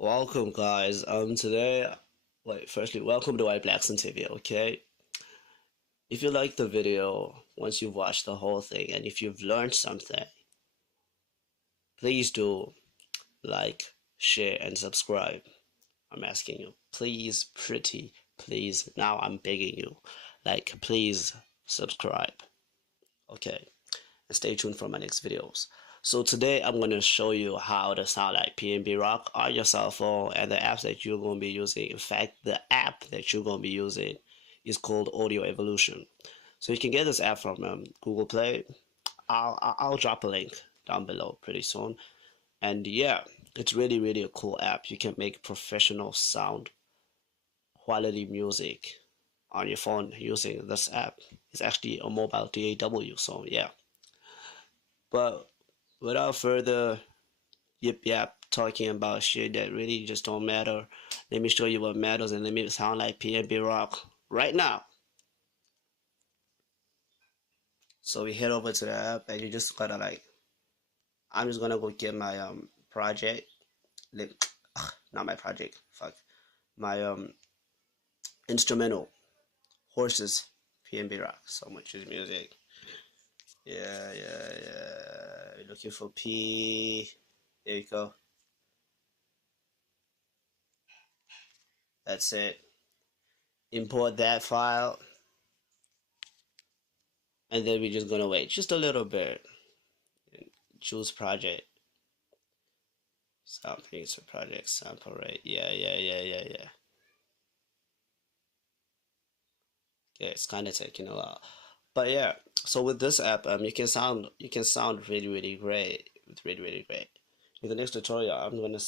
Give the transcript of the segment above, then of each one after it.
Welcome guys. Today, firstly, welcome to WYTBLACCSON TV. Okay, if you like the video, once you've watched the whole thing, and if you've learned something, please do like, share, and subscribe. I'm asking you, please, pretty, please. Now I'm begging you, please subscribe. Okay, and stay tuned for my next videos. So today I'm going to show you how to sound like PnB Rock on your cell phone and the apps that you're going to be using. In fact, the app that you're going to be using is called Audio Evolution. So you can get this app from Google Play. I'll drop a link down below pretty soon. And yeah, it's really a cool app. You can make professional sound quality music on your phone using this app. It's actually a mobile DAW, so yeah. But without further yip yap talking about shit that really just don't matter, let me show you what matters and let me sound like PnB Rock right now. So we head over to the app and you just gotta I'm just gonna go get my project, not my project, fuck, my instrumental, Horses, PnB Rock. So much is music. Yeah. Looking for P. There you go. That's it. Import that file. And then we're just gonna wait just a little bit. Choose project. Sound producer project, sample rate. Yeah. Okay, it's kinda taking a while. But yeah, so with this app, you can sound really great. It's really great. In the next tutorial, I'm gonna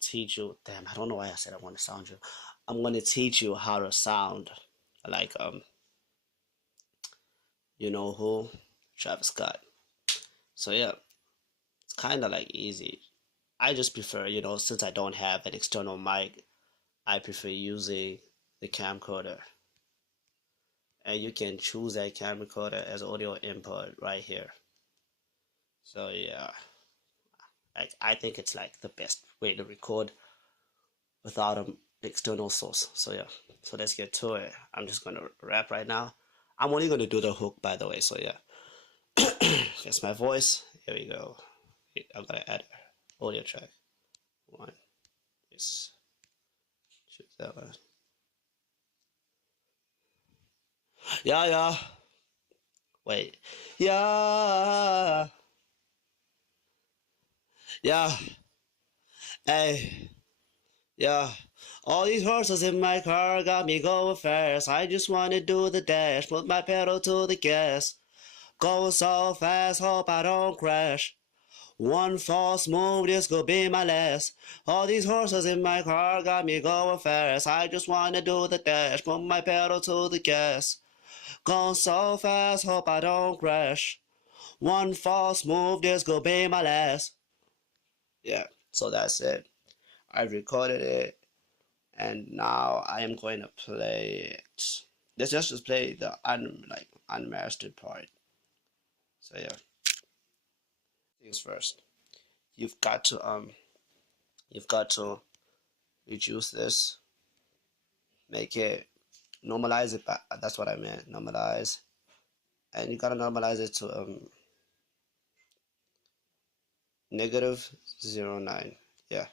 teach you. Damn, I don't know why I said I want to sound you. I'm gonna teach you how to sound like you know who, Travis Scott. So yeah, it's kind of easy. I just prefer, since I don't have an external mic, I prefer using the camcorder. And you can choose that camcorder as audio input right here. So yeah, I think it's the best way to record without an external source. So yeah, so let's get to it. I'm just gonna rap right now. I'm only gonna do the hook, by the way. So yeah, that's my voice. Here we go. I'm gonna add audio track. One, yes, choose that one. Yeah. Wait. Yeah. Hey. Yeah. All these horses in my car got me going fast. I just wanna do the dash, put my pedal to the gas. Going so fast, hope I don't crash. One false move, this could be my last. All these horses in my car got me going fast. I just wanna do the dash, put my pedal to the gas. Going so fast, hope I don't crash. One false move, this could be my last. Yeah, so that's it. I recorded it, and now I am going to play it. Let's just play the unmastered part. So yeah, things first. You've got to reduce this, make it, normalize it. That's what I meant, normalize, and you gotta normalize it to -0.9. Yeah,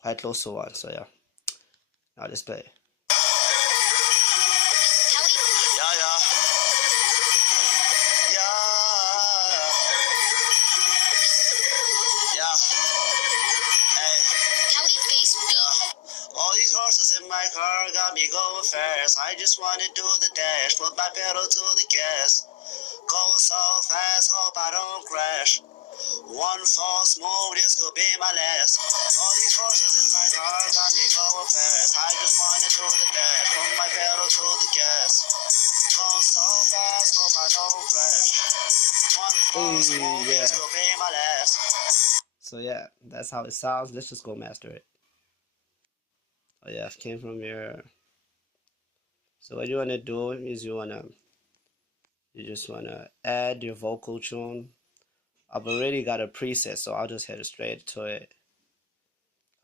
quite close to 1. So yeah, now let's play. All these horses in my car got me going fast. I just wanna do the dash, put my pedal to the gas. Going so fast, hope I don't crash. One false move, this could be my last. All these horses in my car got me going fast. I just wanna do the dash, put my pedal to the gas. Going so fast, hope I don't crash. One false move, this could be my last. So yeah, that's how it sounds. Let's just go master it. Oh yeah, came from here. So what you wanna do is you just wanna add your vocal tune I've already got a preset, so I'll just head straight to it.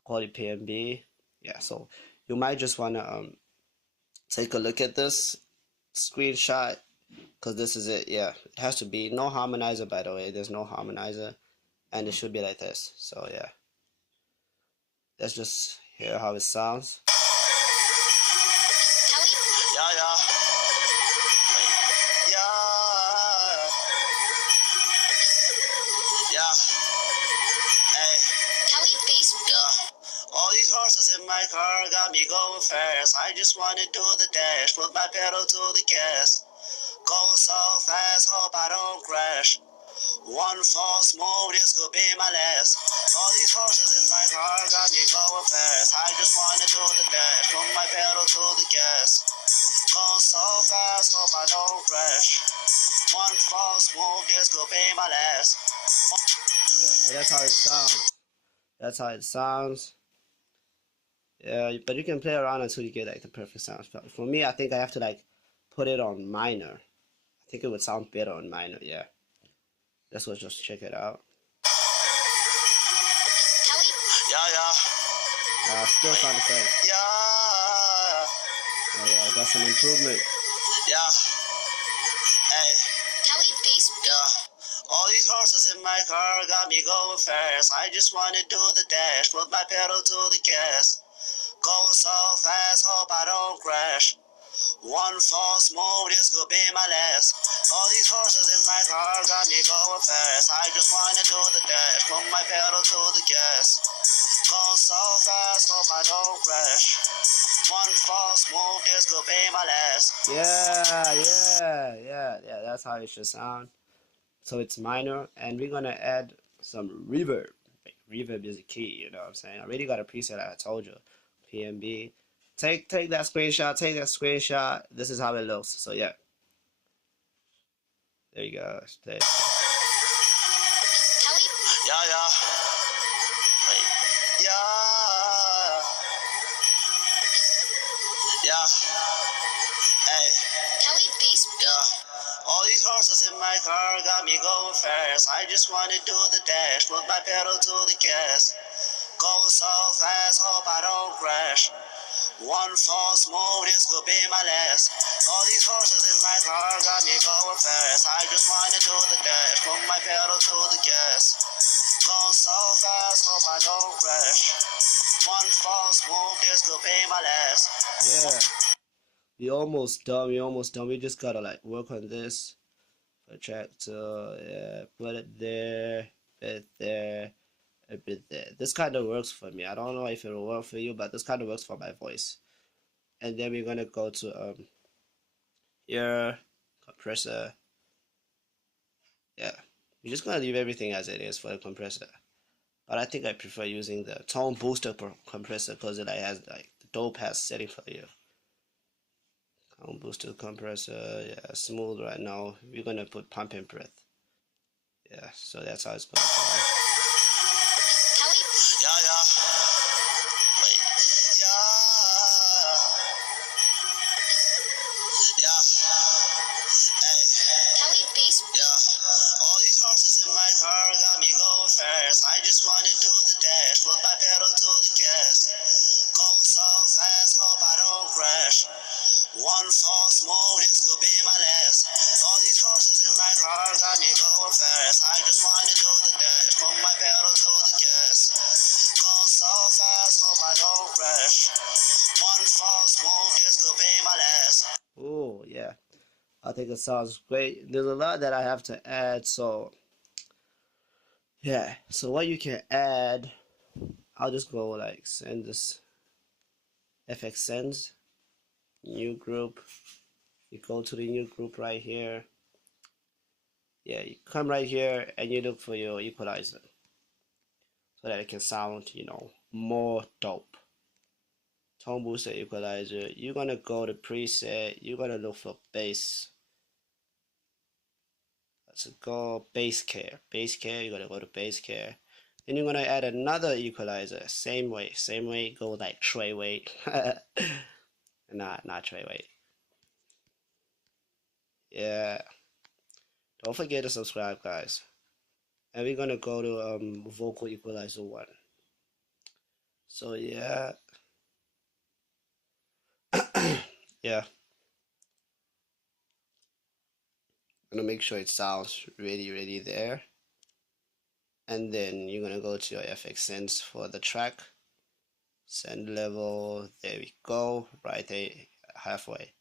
Call it PnB. Yeah, so you might just wanna take a look at this screenshot, because this is it. Yeah, it has to be no harmonizer, by the way. There's no harmonizer, and it should be like this. So yeah, let's just hear how it sounds. Yeah, yeah. Yeah. Yeah. Hey. Yeah. All these horses in my car got me going fast. I just wanna do the dash, put my pedal to the gas. Going so fast, hope I don't crash. One false move, this could be my last. All these horses in my car got me going fast. I just wanna do the dash, put my pedal to the gas. Going so fast, hope I don't crash. One false move, this could be my last. Yeah, so that's how it sounds. That's how it sounds. Yeah, but you can play around until you get like the perfect sound. For me, I think I have to like put it on minor. I think it would sound better on minor. Yeah. Let's just check it out. Yeah, yeah. Still sound the same. Yeah. Oh yeah, that's an improvement. Yeah. Hey. Yeah. All these horses in my car got me going fast. I just wanna do the dash, put my pedal to the gas. Going so fast, hope I don't crash. One false move, this could be my last. All these horses in my car got me going fast. I just wanna do the dash, put my pedal to the gas. Going so fast, hope I don't crash. One false move, this could be my last. Yeah. That's how it should sound. So it's minor, and we're gonna add some reverb. Reverb is a key, you know what I'm saying? I already got a preset, like I told you. PnB. Take that screenshot. This is how it looks. So yeah. There you go. Yeah, yeah. Wait. Yeah. Yeah. Hey. Yeah. All these horses in my car got me going fast. I just wanna do the dash, put my pedal to the gas. Going so fast, hope I don't crash. One false move, this could be my last. All these horses in my car got me going fast. I just wanna do the dash, put my pedal to the gas. Going so fast, hope I don't crash. One false move, this could be my last. Yeah. We almost done. We just gotta like work on this. Protractor, yeah, put it there, put it there. A bit there. This kind of works for me. I don't know if it will work for you, but this kind of works for my voice. And then we're gonna go to here, compressor. Yeah, we're just gonna leave everything as it is for the compressor. But I think I prefer using the tone booster compressor because it has like the dope pass setting for you. Tone booster compressor, yeah, smooth right now. We're gonna put pump and breath. Yeah, so that's how it's gonna sound. I just wanna do the dash, put my pedal to the gas. Going so fast, hope I don't crash. One false move, this could be my last. All these horses in my car got me going fast. I just wanna do the dash, put my pedal to the gas. Going so fast, hope I don't crash. One false move, this could be my last. Oh yeah, I think it sounds great. There's a lot that I have to add, so yeah, so what you can add, I'll just go like send this FX sends new group. You go to the new group right here. Yeah, you come right here and you look for your equalizer so that it can sound, you know, more dope. Tone booster equalizer. You're gonna go to preset. You're gonna look for bass. Let's go bass care. Bass care. You're gonna go to bass care. Then you're gonna add another equalizer. Same way. Go like tray weight. not tray weight. Yeah. Don't forget to subscribe, guys. and we're gonna go to vocal equalizer 1. So yeah. Yeah, gonna make sure it sounds really there, and then you're gonna go to your FX Sense for the track send level. There we go, right there, halfway.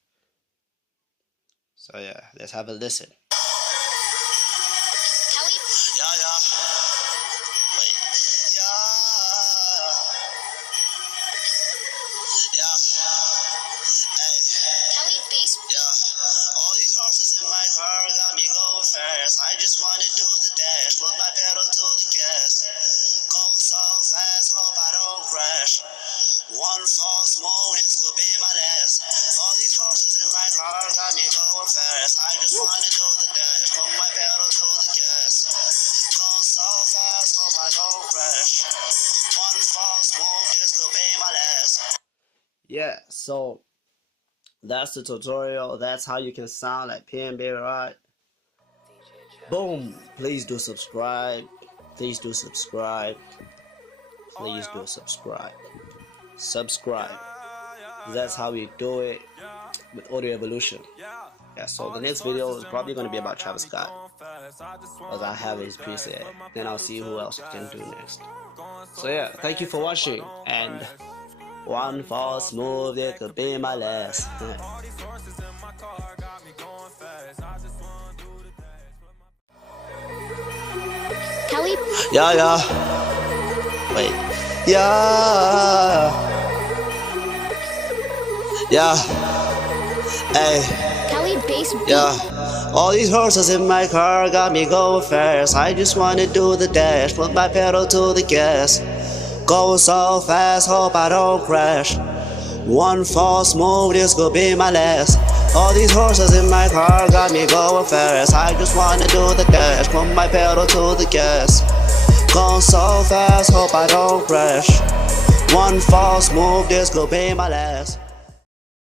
So yeah, let's have a listen. I just wanna do the dash, put my pedal to the gas. Going so fast, hope I don't crash. One false move, this could be my last. All these horses in my car got me going fast. I just wanna do the dash, put my pedal to the gas. Going so fast, hope I don't crash. One false move, this could be my last. Yeah, so that's the tutorial. That's how you can sound like PnB Rock. Boom. Please do subscribe. Please do subscribe. Please do subscribe. Subscribe. That's how we do it with Audio Evolution. Yeah, so the next video is probably going to be about Travis Scott, as I have his preset. Then I'll see who else we can do next. So yeah, thank you for watching, and one false move, it could be my last. Kelly? Yeah. Wait. Yeah. Hey. Kelly bass beat. Yeah. All these horses in my car got me going fast. I just wanna do the dash, put my pedal to the gas. Going so fast, hope I don't crash. One false move, this could be my last. All these horses in my car got me going fast. I just wanna do the dash, put my pedal to the gas. Going so fast, hope I don't crash. One false move, this could be my last.